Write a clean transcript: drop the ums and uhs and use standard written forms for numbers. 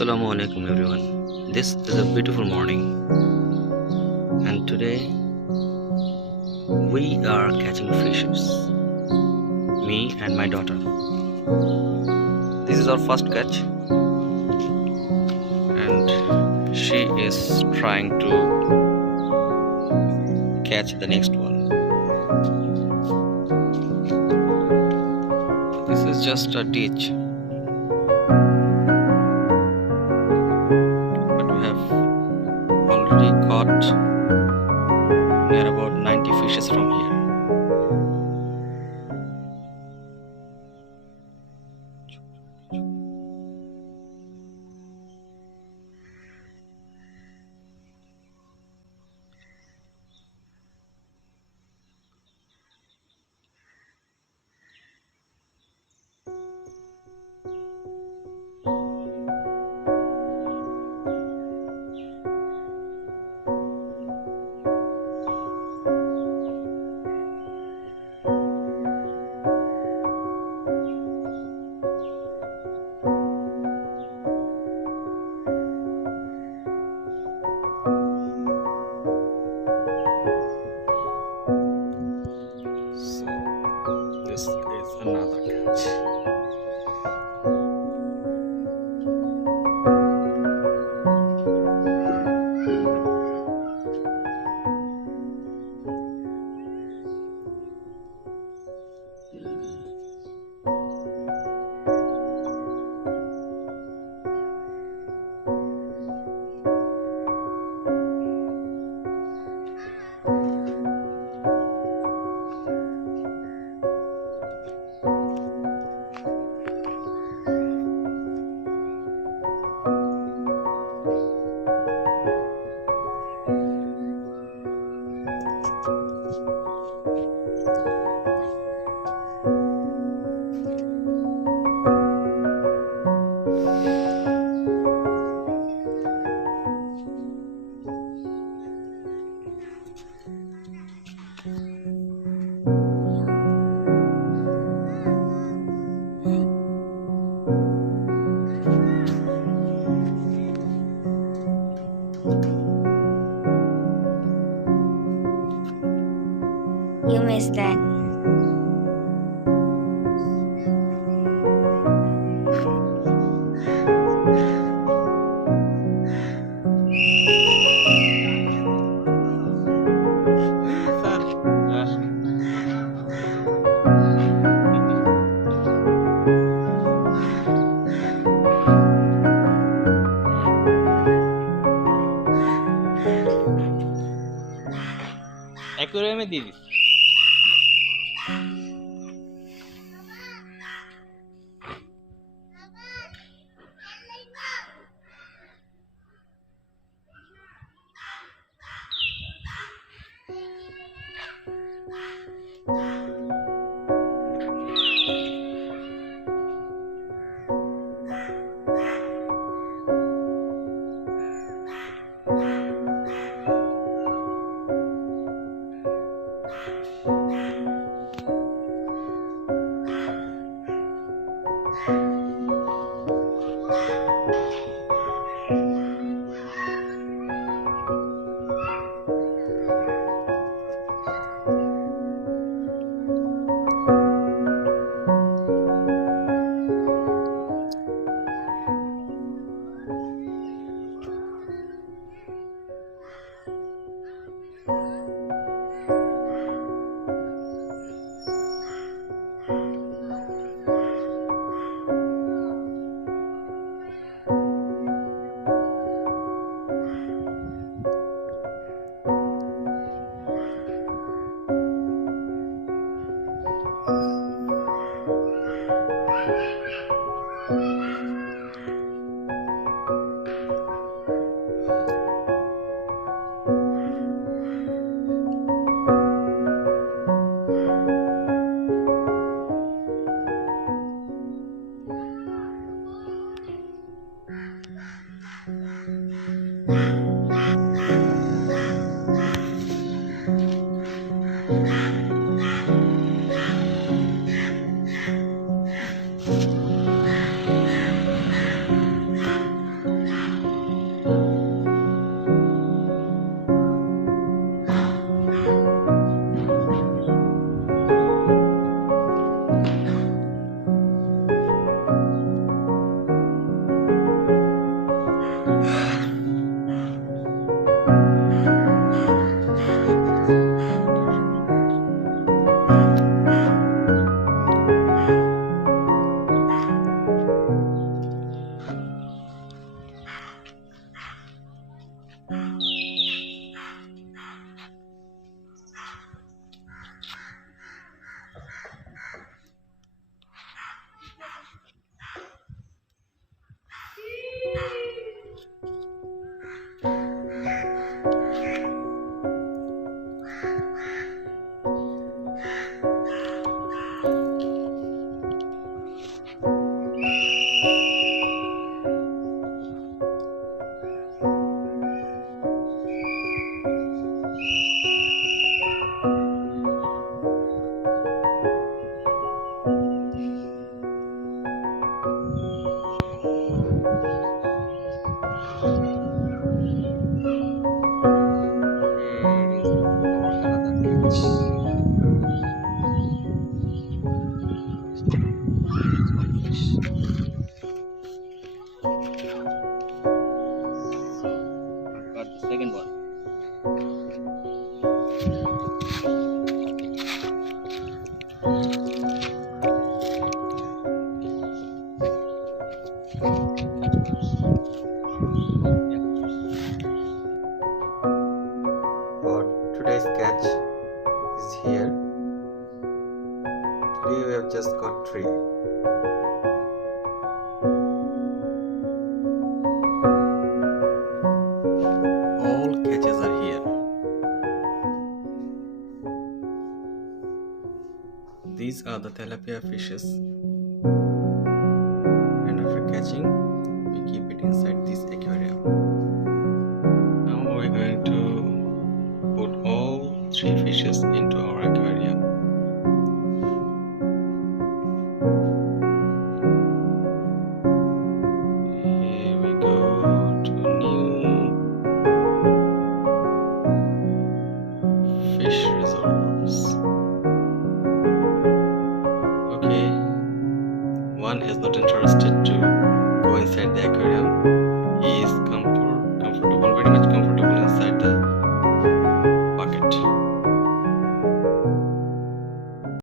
Assalamu alaikum everyone. This is a beautiful morning and today we are catching fishes. Me and my daughter. This is our first catch and she is trying to catch the next one. This is just a ditch. Already caught near about 90 fishes from here. This is another catch. You missed that. Aquarium में दीदी For today's catch is here. Today we have just got 3. All catches are here. These are the tilapia fishes, and after catching, we keep it inside this aquarium. Now we're going to put all 3 fishes into our aquarium. Here we go to new fish reservoirs. Okay, one is not interested to go inside the aquarium.